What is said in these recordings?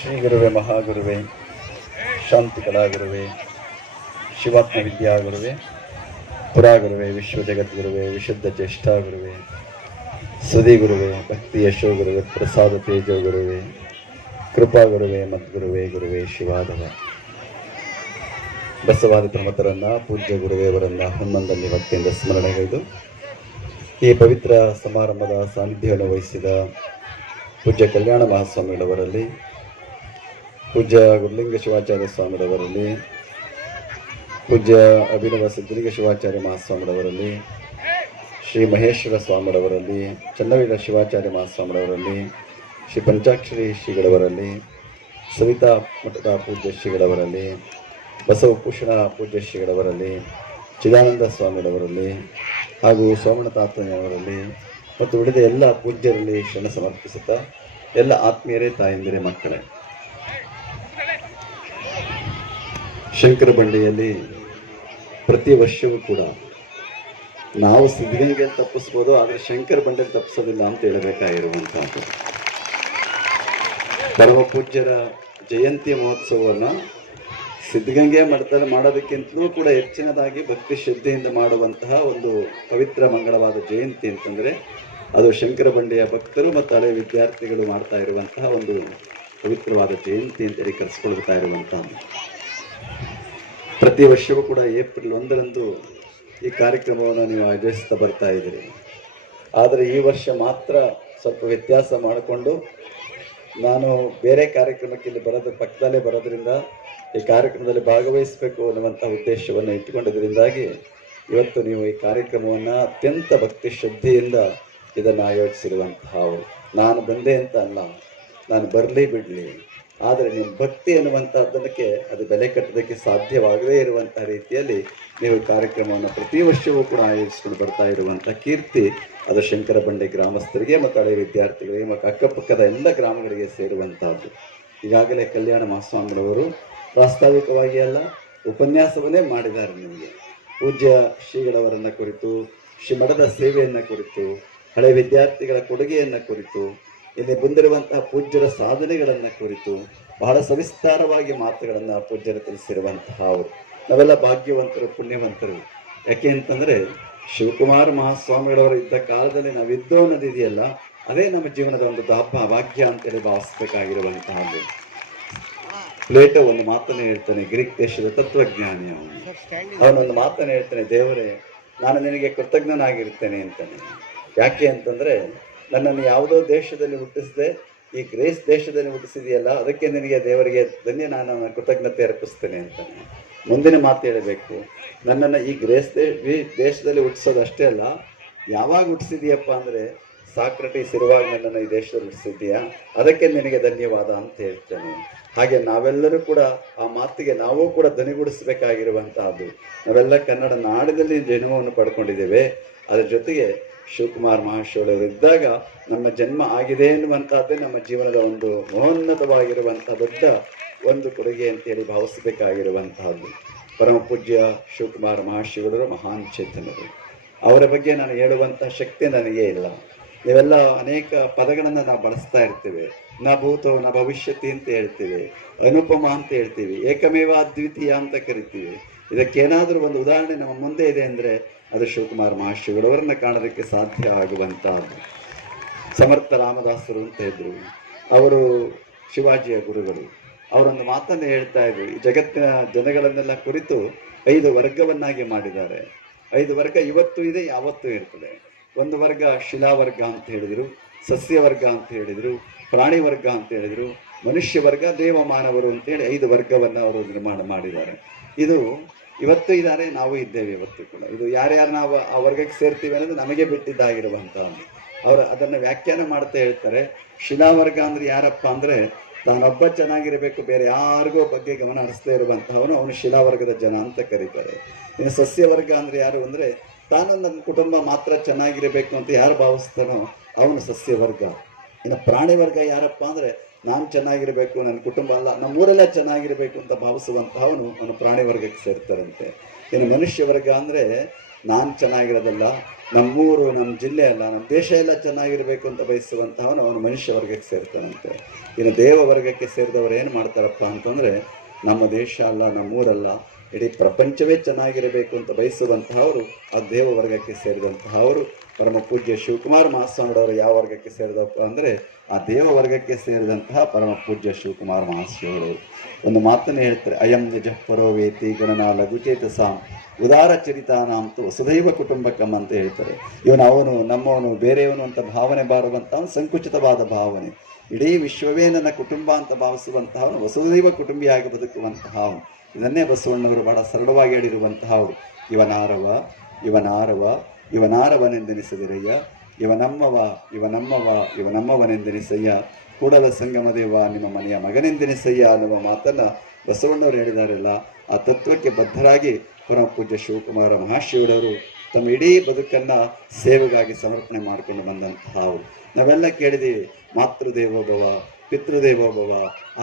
ಶ್ರೀ ಗುರುವೆ ಮಹಾಗುರುವೆ ಶಾಂತಿ ಕಲಾಗುರುವೆ ಶಿವಾತ್ಮ ವಿದ್ಯಾಗುರುವೆ, ಪುರಾಗುರುವೆ ವಿಶ್ವ ಜಗದ್ಗುರುವೆ ವಿಶುದ್ಧ ಜ್ಯೇಷ್ಠ ಗುರುವೆ ಸುದಿ ಗುರುವೆ ಭಕ್ತಿ ಯಶೋ ಗುರುವೆ ಪ್ರಸಾದ ತೇಜೋ ಗುರುವೆ ಕೃಪಾ ಗುರುವೆ ಮದ್ಗುರುವೆ, ಗುರುವೆ ಶಿವಾದವ ಬಸವಾದಿ ಪ್ರಮತರನ್ನ ಪೂಜ್ಯ ಗುರುದೇವರನ್ನ ಹನ್ನೊಂದನೇ ಭಕ್ತಿಯಿಂದ ಸ್ಮರಣೆಗೈದು ಈ ಪವಿತ್ರ ಸಮಾರಂಭದ ಸಾನ್ನಿಧ್ಯವನ್ನು ವಹಿಸಿದ ಪೂಜ್ಯ ಕಲ್ಯಾಣ ಮಹಾಸ್ವಾಮಿಗಳವರಲ್ಲಿ ಪೂಜ್ಯ ಗುರುಲಿಂಗ ಶಿವಾಚಾರ್ಯ ಸ್ವಾಮಿಗಳವರಲ್ಲಿ ಪೂಜ್ಯ ಅಭಿನವ ಸಿದ್ಧಲಿಂಗ ಶಿವಾಚಾರ್ಯ ಮಹಾಸ್ವಾಮಿಗಳವರಲ್ಲಿ ಶ್ರೀ ಮಹೇಶ್ವರ ಸ್ವಾಮಿಗಳವರಲ್ಲಿ ಚನ್ನವೀರ ಶಿವಾಚಾರ್ಯ ಮಹಾಸ್ವಾಮಿಗಳವರಲ್ಲಿ ಶ್ರೀ ಪಂಚಾಕ್ಷರಿ ಶ್ರೀಗಳವರಲ್ಲಿ, ಸವಿತಾ ಮಠದ ಪೂಜ್ಯ ಶ್ರೀಗಳವರಲ್ಲಿ ಬಸವಭೂಷಣ ಪೂಜ್ಯ ಶ್ರೀಗಳವರಲ್ಲಿ, ಚಿದಾನಂದ ಸ್ವಾಮಿಗಳವರಲ್ಲಿ ಹಾಗೂ ಸೋಮಣ ತಾತನವರಲ್ಲಿ ಮತ್ತು ಉಳಿದ ಎಲ್ಲ ಪೂಜ್ಯರಲ್ಲಿ ಶರಣ ಸಮರ್ಪಿಸುತ್ತಾ ಎಲ್ಲ ಆತ್ಮೀಯರೇ ತಾಯಂದಿರೇ ಮಕ್ಕಳೇ. ಶಂಕರ ಬಂಡೆಯಲ್ಲಿ ಪ್ರತಿ ವರ್ಷವೂ ಕೂಡ ನಾವು ಸಿದ್ಧಗಂಗೆಯಲ್ಲಿ ತಪ್ಪಿಸ್ಬೋದು, ಆದರೆ ಶಂಕರ ಬಂಡೆಯಲ್ಲಿ ತಪ್ಪಿಸೋದಿಲ್ಲ ಅಂತ ಹೇಳಬೇಕಾಗಿರುವಂಥದ್ದು ಪರಮ ಪೂಜ್ಯರ ಜಯಂತಿ ಮಹೋತ್ಸವವನ್ನು ಸಿದ್ಧಗಂಗೆ ಮಠದಲ್ಲಿ ಮಾಡೋದಕ್ಕಿಂತಲೂ ಕೂಡ ಹೆಚ್ಚಿನದಾಗಿ ಭಕ್ತಿ ಶ್ರದ್ಧೆಯಿಂದ ಮಾಡುವಂತಹ ಒಂದು ಪವಿತ್ರ ಮಂಗಳವಾದ ಜಯಂತಿ ಅಂತಂದರೆ ಅದು ಶಂಕರ ಬಂಡೆಯ ಭಕ್ತರು ಮತ್ತು ಹಳೆ ವಿದ್ಯಾರ್ಥಿಗಳು ಮಾಡ್ತಾ ಇರುವಂತಹ ಒಂದು ಪವಿತ್ರವಾದ ಜಯಂತಿ ಅಂತೇಳಿ ಕರೆಸ್ಕೊಳ್ತಾ ಇರುವಂಥದ್ದು ಪ್ರತಿ ವರ್ಷವೂ ಕೂಡ ಏಪ್ರಿಲ್ ಒಂದರಂದು ಈ ಕಾರ್ಯಕ್ರಮವನ್ನು ನೀವು ಆಯೋಜಿಸ್ತಾ ಬರ್ತಾ ಇದ್ದೀರಿ. ಆದರೆ ಈ ವರ್ಷ ಮಾತ್ರ ಸ್ವಲ್ಪ ವ್ಯತ್ಯಾಸ ಮಾಡಿಕೊಂಡು ನಾನು ಬೇರೆ ಕಾರ್ಯಕ್ರಮಕ್ಕೆ ಇಲ್ಲಿ ಬರೋದ್ರ ಪಕ್ಕದಲ್ಲೇ ಬರೋದ್ರಿಂದ ಈ ಕಾರ್ಯಕ್ರಮದಲ್ಲಿ ಭಾಗವಹಿಸಬೇಕು ಅನ್ನುವಂಥ ಉದ್ದೇಶವನ್ನು ಇಟ್ಟುಕೊಂಡಿದ್ದರಿಂದಾಗಿ ಇವತ್ತು ನೀವು ಈ ಕಾರ್ಯಕ್ರಮವನ್ನು ಅತ್ಯಂತ ಭಕ್ತಿ ಶ್ರದ್ಧೆಯಿಂದ ಇದನ್ನು ಆಯೋಜಿಸಿರುವಂತಹ ನಾನು ಬಂದೆ ಅಂತ ಅಲ್ಲ, ನಾನು ಬರಲಿ ಬಿಡಲಿ. ಆದರೆ ನಿಮ್ಮ ಭಕ್ತಿ ಅನ್ನುವಂಥದ್ದಕ್ಕೆ ಅದು ಬೆಲೆ ಕಟ್ಟೋದಕ್ಕೆ ಸಾಧ್ಯವಾಗದೇ ಇರುವಂತಹ ರೀತಿಯಲ್ಲಿ ನೀವು ಕಾರ್ಯಕ್ರಮವನ್ನು ಪ್ರತಿ ವರ್ಷವೂ ಕೂಡ ಆಯೋಜಿಸಿಕೊಂಡು ಬರ್ತಾ ಇರುವಂಥ ಕೀರ್ತಿ, ಅದು ಶಂಕರ ಬಂಡೆ ಗ್ರಾಮಸ್ಥರಿಗೆ ಮತ್ತು ಹಳೆ ವಿದ್ಯಾರ್ಥಿಗಳಿಗೆ ಮತ್ತು ಅಕ್ಕಪಕ್ಕದ ಎಲ್ಲ ಗ್ರಾಮಗಳಿಗೆ ಸೇರುವಂತಹದ್ದು ಈಗಾಗಲೇ ಕಲ್ಯಾಣ ಮಹಾಸ್ವಾಮಿಗಳವರು ಪ್ರಾಸ್ತಾವಿಕವಾಗಿ ಅಲ್ಲ, ಉಪನ್ಯಾಸವನ್ನೇ ಮಾಡಿದ್ದಾರೆ ನಿಮಗೆ. ಪೂಜ್ಯ ಶ್ರೀಗಳವರನ್ನ ಕುರಿತು ಶ್ರೀ ಮಠದ ಸೇವೆಯನ್ನು ಕುರಿತು, ಹಳೆ ವಿದ್ಯಾರ್ಥಿಗಳ ಕೊಡುಗೆಯನ್ನು ಕುರಿತು ಇಲ್ಲಿ ಬಂದಿರುವಂತಹ ಪೂಜ್ಯರ ಸಾಧನೆಗಳನ್ನ ಕುರಿತು ಬಹಳ ಸವಿಸ್ತಾರವಾಗಿ ಮಾತುಗಳನ್ನು ಪೂಜ್ಯರು ತಿಳಿಸಿರುವಂತಹ ಅವರು. ನಾವೆಲ್ಲ ಭಾಗ್ಯವಂತರು, ಪುಣ್ಯವಂತರು. ಯಾಕೆ ಅಂತಂದ್ರೆ, ಶಿವಕುಮಾರ ಮಹಾಸ್ವಾಮಿಗಳವರು ಇದ್ದ ಕಾಲದಲ್ಲಿ ನಾವಿದ್ದೋ ಅನ್ನೋದಿದೆಯಲ್ಲ ಅದೇ ನಮ್ಮ ಜೀವನದ ಒಂದು ದಾಪ, ಭಾಗ್ಯ ಅಂತೇಳಿ ಭಾವಿಸ್ಬೇಕಾಗಿರುವಂತಹದ್ದು. ಪ್ಲೇಟೋ ಒಂದು ಮಾತನ್ನು ಹೇಳ್ತಾನೆ, ಗ್ರೀಕ್ ದೇಶದ ತತ್ವಜ್ಞಾನಿ ಅವನು. ಅವನೊಂದು ಮಾತನ್ನು ಹೇಳ್ತಾನೆ, ದೇವರೇ, ನಾನು ನಿನಗೆ ಕೃತಜ್ಞನಾಗಿರ್ತೇನೆ ಅಂತಾನೆ. ಯಾಕೆ ಅಂತಂದ್ರೆ ನನ್ನನ್ನು ಯಾವುದೋ ದೇಶದಲ್ಲಿ ಹುಟ್ಟಿಸದೆ, ಈ ಗ್ರೇಸ್ ದೇಶದಲ್ಲಿ ಹುಟ್ಟಿಸಿದೆಯಲ್ಲ, ಅದಕ್ಕೆ ನಿನಗೆ ದೇವರಿಗೆ ಧನ್ಯ ನಾನು ಕೃತಜ್ಞತೆ ಅರ್ಪಿಸ್ತೇನೆ ಅಂತಾನೆ. ಮುಂದಿನ ಮಾತು ಹೇಳಬೇಕು. ನನ್ನನ್ನು ಈ ಗ್ರೇಸ್ ದೇಶದಲ್ಲಿ ಹುಟ್ಟಿಸೋದು ಅಷ್ಟೇ ಅಲ್ಲ, ಯಾವಾಗ ಹುಟ್ಟಿಸಿದೀಯಪ್ಪ ಅಂದರೆ ಸಾಕ್ರಟಿ ಇರುವಾಗ ನನ್ನನ್ನು ಈ ದೇಶದಲ್ಲಿ ಹುಟ್ಟಿಸಿದ್ದೀಯಾ? ಅದಕ್ಕೆ ನಿನಗೆ ಧನ್ಯವಾದ ಅಂತ ಹೇಳ್ತೇನೆ. ಹಾಗೆ ನಾವೆಲ್ಲರೂ ಕೂಡ ಆ ಮಾತಿಗೆ ನಾವು ಕೂಡ ಧ್ವನಿಗೂಡಿಸಬೇಕಾಗಿರುವಂತಹದ್ದು. ನಾವೆಲ್ಲ ಕನ್ನಡ ನಾಡಿನಲ್ಲಿ ಜನ್ಮವನ್ನು ಪಡ್ಕೊಂಡಿದ್ದೇವೆ. ಅದರ ಜೊತೆಗೆ ಶಿವಕುಮಾರ್ ಮಹಾಶಿವಳವರು ಇದ್ದಾಗ ನಮ್ಮ ಜನ್ಮ ಆಗಿದೆ ಎನ್ನುವಂತಹದ್ದೇ ನಮ್ಮ ಜೀವನದ ಒಂದು ಮಹೋನ್ನತವಾಗಿರುವಂಥ ದೊಡ್ಡ ಒಂದು ಕೊಡುಗೆ ಅಂತೇಳಿ ಭಾವಿಸಬೇಕಾಗಿರುವಂತಹದ್ದು ಪರಮ ಪೂಜ್ಯ ಶಿವಕುಮಾರ್ ಮಹಾಶಿವಳರು, ಮಹಾನ್ ಚೇತನರು ಅವರ ಬಗ್ಗೆ ನಾನು ಹೇಳುವಂಥ ಶಕ್ತಿ ನನಗೆ ಇಲ್ಲ. ಇವೆಲ್ಲ ಅನೇಕ ಪದಗಳನ್ನು ನಾವು ಬಳಸ್ತಾ ಇರ್ತೇವೆ. ನ ಭೂತೋ ನ ಭವಿಷ್ಯತಿ ಅಂತ ಹೇಳ್ತೀವಿ. ಅನುಪಮ ಅಂತ ಹೇಳ್ತೀವಿ. ಏಕಮೇವ ಅದ್ವಿತೀಯ ಅಂತ ಕರಿತೀವಿ. ಇದಕ್ಕೇನಾದರೂ ಒಂದು ಉದಾಹರಣೆ ನಮ್ಮ ಮುಂದೆ ಇದೆ ಅಂದರೆ ಅದು ಶಿವಕುಮಾರ ಮಹಾಶಿವರವರನ್ನು ಕಾಣೋದಕ್ಕೆ ಸಾಧ್ಯ ಆಗುವಂಥದ್ದು. ಸಮರ್ಥ ರಾಮದಾಸರು ಅಂತ ಇದ್ದರು ಅವರು ಶಿವಾಜಿಯ ಗುರುಗಳು. ಅವರೊಂದು ಮಾತನ್ನು ಹೇಳ್ತಾ ಇದ್ರು. ಈ ಜಗತ್ತಿನ ಜನಗಳನ್ನೆಲ್ಲ ಕುರಿತು ಐದು ವರ್ಗವನ್ನಾಗಿ ಮಾಡಿದ್ದಾರೆ. ಐದು ವರ್ಗ ಇವತ್ತು ಇದೆ, ಯಾವತ್ತೂ ಇರ್ತದೆ. ಒಂದು ವರ್ಗ ಶಿಲಾವರ್ಗ ಅಂತ ಹೇಳಿದರು ಸಸ್ಯ ವರ್ಗ ಅಂತ ಹೇಳಿದರು ಪ್ರಾಣಿ ವರ್ಗ ಅಂತ ಹೇಳಿದರು ಮನುಷ್ಯ ವರ್ಗ ದೇವ ಮಾನವರು ಅಂತೇಳಿ ಐದು ವರ್ಗವನ್ನು ಅವರು ನಿರ್ಮಾಣ ಮಾಡಿದ್ದಾರೆ. ಇದು ಇವತ್ತು ಇದ್ದಾರೆ, ನಾವು ಇದ್ದೇವೆ ಇವತ್ತು ಕೂಡ. ಇದು ಯಾರ್ಯಾರು ನಾವು ಆ ವರ್ಗಕ್ಕೆ ಸೇರ್ತೀವಿ ಅನ್ನೋದು ನಮಗೆ ಬಿಟ್ಟಿದ್ದಾಗಿರುವಂಥವನು ಅವರು ಅದನ್ನು ವ್ಯಾಖ್ಯಾನ ಮಾಡ್ತಾ ಹೇಳ್ತಾರೆ ಶಿಲಾವರ್ಗ ಅಂದ್ರೆ ಯಾರಪ್ಪ ಅಂದ್ರೆ ತಾನೊಬ್ಬ ಚೆನ್ನಾಗಿರಬೇಕು, ಬೇರೆ ಯಾರಿಗೂ ಬಗ್ಗೆ ಗಮನ ಹರಿಸದೇ ಇರುವಂತಹವನು ಅವನು ಶಿಲಾವರ್ಗದ ಜನ ಅಂತ ಕರೀತಾರೆ. ಇನ್ನು ಸಸ್ಯವರ್ಗ ಅಂದ್ರೆ ಯಾರು ಅಂದ್ರೆ ತಾನು ನನ್ನ ಕುಟುಂಬ ಮಾತ್ರ ಚೆನ್ನಾಗಿರಬೇಕು ಅಂತ ಯಾರು ಭಾವಿಸ್ತಾನೋ ಅವನು ಸಸ್ಯವರ್ಗ ಇನ್ನು ಪ್ರಾಣಿ ವರ್ಗ ಯಾರಪ್ಪ ಅಂದ್ರೆ ನಾನು ಚೆನ್ನಾಗಿರಬೇಕು, ನನ್ನ ಕುಟುಂಬ ಅಲ್ಲ ನಮ್ಮೂರೆಲ್ಲ ಚೆನ್ನಾಗಿರಬೇಕು ಅಂತ ಭಾವಿಸುವಂತಹವನು ಅವನು ಪ್ರಾಣಿ ವರ್ಗಕ್ಕೆ ಸೇರ್ತಾರಂತೆ. ಇನ್ನು ಮನುಷ್ಯ ವರ್ಗ ಅಂದರೆ ನಾನು ಚೆನ್ನಾಗಿರೋದಲ್ಲ, ನಮ್ಮೂರು, ನಮ್ಮ ಜಿಲ್ಲೆ ಅಲ್ಲ, ನಮ್ಮ ದೇಶ ಎಲ್ಲ ಚೆನ್ನಾಗಿರಬೇಕು ಅಂತ ಬಯಸುವಂತಹವನು ಅವನು ಮನುಷ್ಯ ವರ್ಗಕ್ಕೆ ಸೇರ್ತಾನಂತೆ ಇನ್ನು ದೇವ ವರ್ಗಕ್ಕೆ ಸೇರಿದವರು ಏನು ಮಾಡ್ತಾರಪ್ಪ ಅಂತಂದರೆ, ನಮ್ಮ ದೇಶ ಅಲ್ಲ ನಮ್ಮೂರಲ್ಲ ಇಡೀ ಪ್ರಪಂಚವೇ ಚೆನ್ನಾಗಿರಬೇಕು ಅಂತ ಬಯಸುವಂತಹವರು ಆ ದೇವ ವರ್ಗಕ್ಕೆ ಸೇರಿದಂತಹವರು ಪರಮ ಪೂಜ್ಯ ಶಿವಕುಮಾರ ಮಹಾಸ್ವಾಮಿಯವರು ಯಾವ ವರ್ಗಕ್ಕೆ ಸೇರಿದಪ್ಪ ಅಂದರೆ ಆ ದೇವ ವರ್ಗಕ್ಕೆ ಸೇರಿದಂತಹ ಪರಮ ಪೂಜ್ಯ ಶಿವಕುಮಾರ ಮಹಾಸ್ವಾಮಿಗಳು ಒಂದು ಮಾತನ್ನು ಹೇಳ್ತಾರೆ, ಅಯಂ ನಿಜ ಪರೋವೇತಿ ಗಣನ ಲಘುಚೇತಸಾಂ ಉದಾರ ಚರಿತಾನಾಂತು ವಸುದೈವ ಕುಟುಂಬಕಂ ಅಂತ ಹೇಳ್ತಾರೆ. ಇವನು ಅವನು, ನಮ್ಮವನು, ಬೇರೆಯವನು ಅಂತ ಭಾವನೆ ಬಾರುವಂತಹ ಸಂಕುಚಿತವಾದ ಭಾವನೆ. ಇಡೀ ವಿಶ್ವವೇ ನನ್ನ ಕುಟುಂಬ ಅಂತ ಭಾವಿಸುವಂತಹವನು ವಸುದೈವ ಕುಟುಂಬಿಯಾಗಿ ಬದುಕುವಂತಹ ಇದನ್ನೇ ಬಸವಣ್ಣವರು ಬಹಳ ಸರಳವಾಗಿ ಹೇಳಿರುವಂತಹವರು. ಇವನಾರವ ಇವನಾರವ ಇವನಾರವನೆಂದೆನಿಸಿದಿರಯ್ಯ. ಇವನಮ್ಮವ ಇವನಮ್ಮವ, ಇವನಮ್ಮವನೆಂದೆನಿಸಯ್ಯ. ಕೂಡಲ ಸಂಗಮ ದೇವ ನಿಮ್ಮ ಮನೆಯ ಮಗನೆಂದೆನಿಸಯ್ಯ ಅನ್ನುವ ಮಾತನ್ನ ಬಸವಣ್ಣವರು ಹೇಳಿದಾರಲ್ಲ, ಆ ತತ್ವಕ್ಕೆ ಬದ್ಧರಾಗಿ ಪರಮ ಪೂಜ್ಯ ಶಿವಕುಮಾರ ಮಹಾಶಿವರವರು ತಮ್ಮ ಇಡೀ ಬದುಕನ್ನ ಸೇವೆಗಾಗಿ ಸಮರ್ಪಣೆ ಮಾಡಿಕೊಂಡು ಬಂದಂತಹ ನಾವೆಲ್ಲ ಕೇಳಿದ್ದೀವಿ ಮಾತೃದೇವೋಭವ, ಪಿತೃದೇವೋಭವ,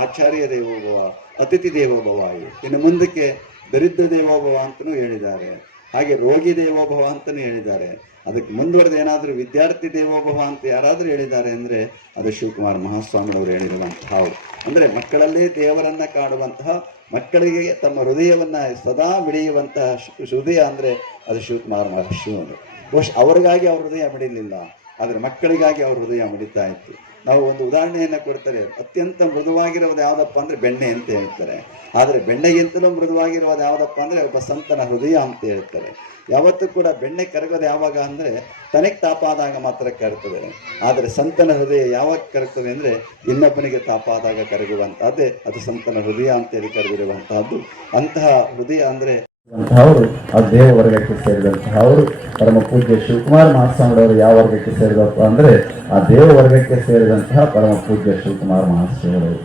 ಆಚಾರ್ಯ ದೇವೋಭವ, ಅತಿಥಿ ದೇವೋಭವ, ಇನ್ನು ಮುಂದಕ್ಕೆ ದರಿದ್ರ ದೇವೋಭವ ಅಂತಲೂ ಹೇಳಿದ್ದಾರೆ. ಹಾಗೆ ರೋಗಿ ದೇವೋಭವ ಅಂತಾನೆ ಹೇಳಿದ್ದಾರೆ. ಅದಕ್ಕೆ ಮುಂದುವರೆದ ಏನಾದರೂ ವಿದ್ಯಾರ್ಥಿ ದೇವೋಭವ ಅಂತ ಯಾರಾದರೂ ಹೇಳಿದ್ದಾರೆ ಅಂದರೆ ಅದು ಶಿವಕುಮಾರ್ ಮಹಾಸ್ವಾಮಿಯವರು ಹೇಳಿರುವಂತಹ ಅಂದರೆ ಮಕ್ಕಳಲ್ಲೇ ದೇವರನ್ನ ಕಾಣುವಂತಹ, ಮಕ್ಕಳಿಗೆ ತಮ್ಮ ಹೃದಯವನ್ನ ಸದಾ ಬಿಡಿಯುವಂತಹ ಹೃದಯ ಅಂದರೆ ಅದು ಶಿವಕುಮಾರ್ ಮಹರ್ಷಿ ಅವರು ಬಹುಶಃ ಅವರಿಗಾಗಿ ಅವ್ರ ಹೃದಯ ಮಿಡಿಲಿಲ್ಲ, ಆದರೆ ಮಕ್ಕಳಿಗಾಗಿ ಅವ್ರ ಹೃದಯ ಮಿಡಿತಾ ಇತ್ತು. ನಾವು ಒಂದು ಉದಾಹರಣೆಯನ್ನು ಕೊಡ್ತಾರೆ. ಅತ್ಯಂತ ಮೃದುವಾಗಿರೋದು ಯಾವುದಪ್ಪ ಅಂದರೆ ಬೆಣ್ಣೆ ಅಂತ ಹೇಳ್ತಾರೆ. ಆದರೆ ಬೆಣ್ಣೆಗಿಂತಲೂ ಮೃದುವಾಗಿರೋದು ಯಾವುದಪ್ಪ ಅಂದರೆ ಒಬ್ಬ ಸಂತನ ಹೃದಯ ಅಂತ ಹೇಳ್ತಾರೆ. ಯಾವತ್ತೂ ಕೂಡ ಬೆಣ್ಣೆ ಕರಗೋದು ಯಾವಾಗ ಅಂದರೆ ತನಗೆ ತಾಪಾದಾಗ ಮಾತ್ರ ಕರಗ್ತದೆ. ಆದರೆ ಸಂತನ ಹೃದಯ ಯಾವಾಗ ಕರಗ್ತದೆ ಅಂದರೆ ಇನ್ನೊಬ್ಬನಿಗೆ ತಾಪಾದಾಗ ಕರಗುವಂತಹದ್ದೇ ಅದು ಸಂತನ ಹೃದಯ ಅಂತೇಳಿ ಕರೆದಿರುವಂತಹದ್ದು. ಅಂತಹ ಹೃದಯ ಅಂದರೆ ಅವರು ಆ ದೇವ ವರ್ಗಕ್ಕೆ ಸೇರಿದಂತಹವರು ಪರಮ ಪೂಜ್ಯ ಶಿವಕುಮಾರ ಮಹಾಸ್ವಾಮಿಯವರು ಯಾವ ವರ್ಗಕ್ಕೆ ಸೇರಿದಪ್ಪ ಅಂದರೆ ಆ ದೇವ ವರ್ಗಕ್ಕೆ ಸೇರಿದಂತಹ ಪರಮ ಪೂಜ್ಯ ಶಿವಕುಮಾರ ಮಹಾಸ್ವಾಮಿಯವರು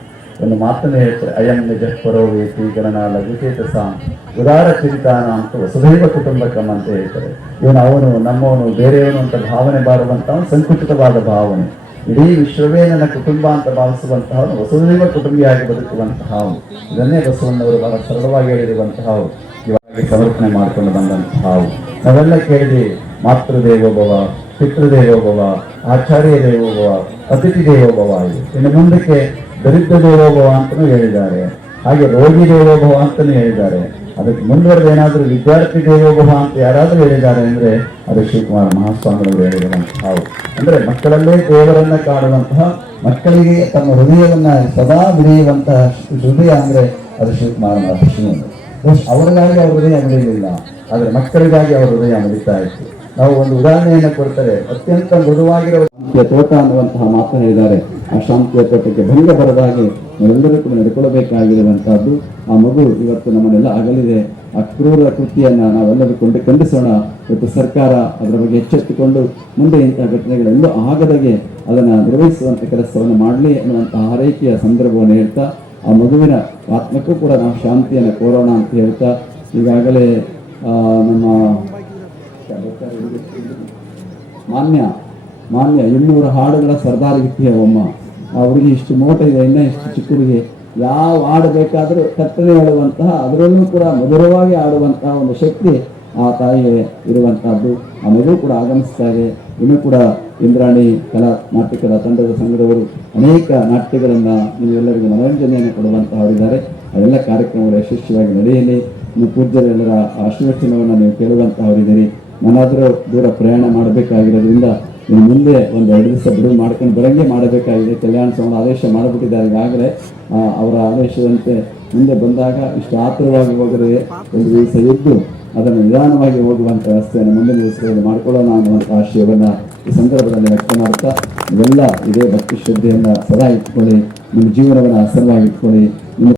ಒಂದು ಮಾತನ್ನು ಹೇಳ್ತಾರೆ, ಅಯಂ ನಿಜ ಪರೋವೇತಿ ಗಣನ ಲಘುಚೇತಸಾಂ ಉದಾರ ಚಿಂತಾನ ಅಂತ ವಸುದೈವ ಕುಟುಂಬಕಂ ಅಂತ ಹೇಳ್ತಾರೆ. ಇವನು ಅವನು, ನಮ್ಮವನು, ಬೇರೆಯವನು ಅಂತ ಭಾವನೆ ಬಾರುವಂತಹ ಸಂಕುಚಿತವಾದ ಭಾವನೆ. ಇಡೀ ವಿಶ್ವವೇ ನನ್ನ ಕುಟುಂಬ ಅಂತ ಭಾವಿಸುವಂತಹ ವಸುದೈವ ಕುಟುಂಬಿಯಾಗಿ ಬದುಕುವಂತಹ ಇದನ್ನೇ ಬಸವಣ್ಣವರು ಬಹಳ ಸರಳವಾಗಿ ಹೇಳಿರುವಂತಹವರು. ಇವಾಗ ಸಮರ್ಪಣೆ ಮಾಡಿಕೊಂಡು ಬಂದಂತಹ ನಾವೆಲ್ಲ ಕೇಳಿದ್ವಿ ಮಾತೃದೇವೋಭವ, ಪಿತೃದೇವೋಭವ, ಆಚಾರ್ಯ ದೇವೋಭವ, ಅತಿಥಿ ದೇವೋಭವ ಇನ್ನು ಮುಂದಕ್ಕೆ ದರಿದ್ರ ದೇವೋಭವ ಅಂತಲೂ ಹೇಳಿದ್ದಾರೆ. ಹಾಗೆ ರೋಗಿ ದೇವೋಭವ ಅಂತಲೂ ಹೇಳಿದ್ದಾರೆ. ಅದಕ್ಕೆ ಮುಂದುವರೆದ ಏನಾದರೂ ವಿದ್ಯಾರ್ಥಿ ದೇವೋಭವ ಅಂತ ಯಾರಾದರೂ ಹೇಳಿದ್ದಾರೆ ಅಂದ್ರೆ ಅದು ಶಿವಕುಮಾರ ಮಹಾಸ್ವಾಮಿಗಳು ಹಾವು. ಅಂದ್ರೆ ಮಕ್ಕಳಲ್ಲೇ ದೇವರನ್ನ ಕಾಡುವಂತಹ ಮಕ್ಕಳಿಗೆ ತಮ್ಮ ಹೃದಯವನ್ನು ಸದಾ ಬಿರಿಯುವಂತಹ ಹೃದಯ ಅಂದರೆ ಅದು ಶಿವಕುಮಾರ ಮಹರ್ಷಿಯವರು ಅವರಿಗಾಗಿ ಅವ್ರ ಹೃದಯ ಮಿಡಿಯಲಿಲ್ಲ ಆದರೆ ಮಕ್ಕಳಿಗಾಗಿ ಅವ್ರ ಹೃದಯ ಮಿಡಿತಾ ಇತ್ತು. ನಾವು ಒಂದು ಉದಾಹರಣೆಯನ್ನು ಕೊಡ್ತಾರೆ ಅತ್ಯಂತ ಮೃದುವಾಗಿರುವ ಶಾಂತಿಯ ತೋಟ ಅನ್ನುವಂತಹ ಮಾತು ಹೇಳಿದ್ದಾರೆ. ಆ ಶಾಂತಿಯ ತೋಟಕ್ಕೆ ಭಂಗ ಬರದಾಗೆ ನಾವೆಲ್ಲರೂ ಕೂಡ ನಡ್ಕೊಳ್ಬೇಕಾಗಿರುವಂತಹದ್ದು. ಆ ಮಗು ಇವತ್ತು ನಮ್ಮನ್ನೆಲ್ಲ ಅಗಲಿದೆ. ಆ ಕ್ರೂರ ಕೃತಿಯನ್ನು ನಾವೆಲ್ಲರೂ ಕೊಂಡು ಖಂಡಿಸೋಣ. ಇವತ್ತು ಸರ್ಕಾರ ಅದರ ಬಗ್ಗೆ ಎಚ್ಚೆತ್ತುಕೊಂಡು ಮುಂದೆ ಇಂತಹ ಘಟನೆಗಳೆಲ್ಲೂ ಆಗದಾಗೆ ಅದನ್ನು ನಿರ್ವಹಿಸುವಂಥ ಕೆಲಸವನ್ನು ಮಾಡಲಿ ಅನ್ನುವಂತಹ ಹಾರೈಕೆಯ ಸಂದರ್ಭವನ್ನು ಹೇಳ್ತಾ ಆ ಮಗುವಿನ ಆತ್ಮಕ್ಕೂ ಕೂಡ ನಾವು ಶಾಂತಿಯನ್ನು ಕೋರೋಣ ಅಂತ ಹೇಳ್ತಾ ಈಗಾಗಲೇ ನಮ್ಮ ಮಾನ್ಯ ಮಾನ್ಯ ಇನ್ನೂರು ಹಾಡುಗಳ ಸರ್ದಾರ್ ಒಮ್ಮ ಹುಡುಗಿ ಇಷ್ಟು ಮೋಟ ಇದೆ, ಇನ್ನೂ ಇಷ್ಟು ಚಿಕ್ಕರಿಗೆ ಯಾವ ಹಾಡು ಬೇಕಾದರೂ ಕಟ್ಟನೆ ಹೇಳುವಂತಹ ಅದರಲ್ಲೂ ಕೂಡ ಮಧುರವಾಗಿ ಆಡುವಂತಹ ಒಂದು ಶಕ್ತಿ ಆ ತಾಯಿಗೆ ಇರುವಂತಹದ್ದು. ಆ ಮಗು ಕೂಡ ಆಗಮಿಸ್ತಾ ಇದೆ, ಇನ್ನೂ ಕೂಡ ಇಂದ್ರಾಣಿ ಕಲಾ ನಾಟ್ಯಕರ ತಂಡದ ಸಂಘದವರು ಅನೇಕ ನಾಟ್ಯಗಳನ್ನು ನೀವೆಲ್ಲರಿಗೂ ಮನೋರಂಜನೆಯನ್ನು ಕೊಡುವಂತಹವರಿದ್ದಾರೆ ಅದೆಲ್ಲ ಕಾರ್ಯಕ್ರಮಗಳು ಯಶಸ್ವಿಯಾಗಿ ನಡೆಯಲಿ. ನೀವು ಪೂಜ್ಯರೆಲ್ಲರ ಆಶೀರ್ವಚನವನ್ನು ನೀವು ಕೇಳುವಂತಹವರಿದ್ದೀರಿ ನಾನಾದರೂ ದೂರ ಪ್ರಯಾಣ ಮಾಡಬೇಕಾಗಿರೋದ್ರಿಂದ ನೀವು ಮುಂದೆ ಒಂದು ಎರಡು ದಿವಸ ಬಿಡುವು ಮಾಡ್ಕೊಂಡು ಬರಂಗೆ ಮಾಡಬೇಕಾಗಿದೆ. ಕಲ್ಯಾಣ ಆದೇಶ ಮಾಡಿಬಿಟ್ಟಿದ್ದಾರೆ ಈಗಾಗಲೇ. ಅವರ ಆದೇಶದಂತೆ ಮುಂದೆ ಬಂದಾಗ ಇಷ್ಟು ಆತುರವಾಗಿ ಹೋಗದೆ ಒಂದು ದಿವಸ ಇದ್ದು ಅದನ್ನು ನಿಧಾನವಾಗಿ ಹೋಗುವಂಥ ವ್ಯವಸ್ಥೆಯನ್ನು ಮುಂದಿನ ದಿವಸಗಳಲ್ಲಿ ಮಾಡಿಕೊಳ್ಳೋಣ ಅನ್ನುವಂಥ ಆಶಯವನ್ನು ಈ ಸಂದರ್ಭದಲ್ಲಿ ವ್ಯಕ್ತ ಮಾಡ್ತಾ ಇವೆಲ್ಲ ಇದೇ ಭಕ್ತಿ ಶ್ರದ್ಧೆಯನ್ನು ಸದಾ ಇಟ್ಕೊಳ್ಳಿ ನಿಮ್ಮ ಜೀವನವನ್ನು ಆಸರವಾಗಿ ಇಟ್ಕೊಳ್ಳಿ